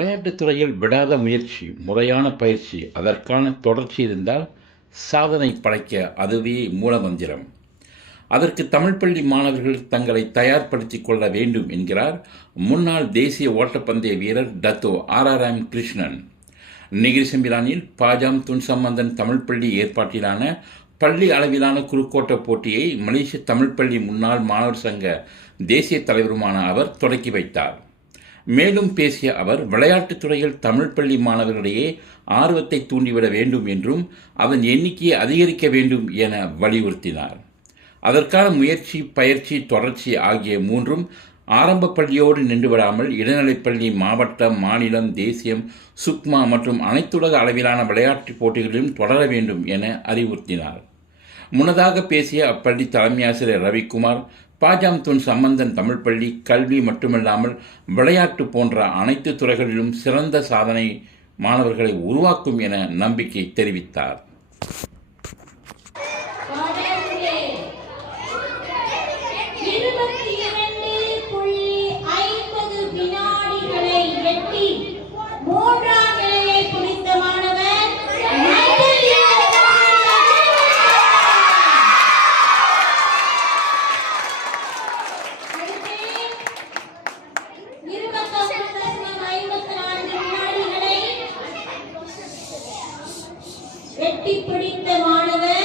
விளையாட்டுத் துறையில் விடாத முயற்சி, முறையான பயிற்சி, அதற்கான தொடர்ச்சி இருந்தால் சாதனை படைக்க அதுவே மூலமந்திரம். அதற்கு தமிழ் பள்ளி மாணவர்கள் தங்களை தயார்படுத்திக் கொள்ள வேண்டும் என்கிறார் முன்னாள் தேசிய ஓட்டப்பந்தய வீரர் டத்தோ ஆராராம் கிருஷ்ணன். நிகிரிசம்பிலானில் பாஜாம் துன்சம்பந்தன் தமிழ் பள்ளி ஏற்பாட்டிலான பள்ளி அளவிலான குறுக்கோட்ட போட்டியை மலேசிய தமிழ் பள்ளி முன்னாள் மாணவர் சங்க தேசிய தலைவருமான அவர் தொடக்கி வைத்தார். மேலும் பேசிய அவர், விளையாட்டுத் துறையில் தமிழ் பள்ளி மாணவர்களிடையே ஆர்வத்தை தூண்டிவிட வேண்டும் என்றும் அதன் எண்ணிக்கையை அதிகரிக்க வேண்டும் என வலியுறுத்தினார். அதற்கான முயற்சி, பயிற்சி, தொடர்ச்சி ஆகிய மூன்றும் ஆரம்ப பள்ளியோடு நின்றுவிடாமல் இடைநிலைப்பள்ளி, மாவட்டம், மாநிலம், தேசியம், சுக்மா மற்றும் அனைத்துலக அளவிலான விளையாட்டுப் போட்டிகளிலும் தொடர வேண்டும் என அறிவுறுத்தினார். முன்னதாக பேசிய அப்பள்ளி தலைமை ஆசிரியர் ரவிக்குமார், பாஜாம் துன் சம்பந்தன் தமிழ் பள்ளி கல்வி மட்டுமல்லாமல் விளையாட்டு போன்ற அனைத்து துறைகளிலும் சிறந்த சாதனை மாணவர்களை உருவாக்கும் என நம்பிக்கை தெரிவித்தார். வெட்டி பிடித்த மாணவர்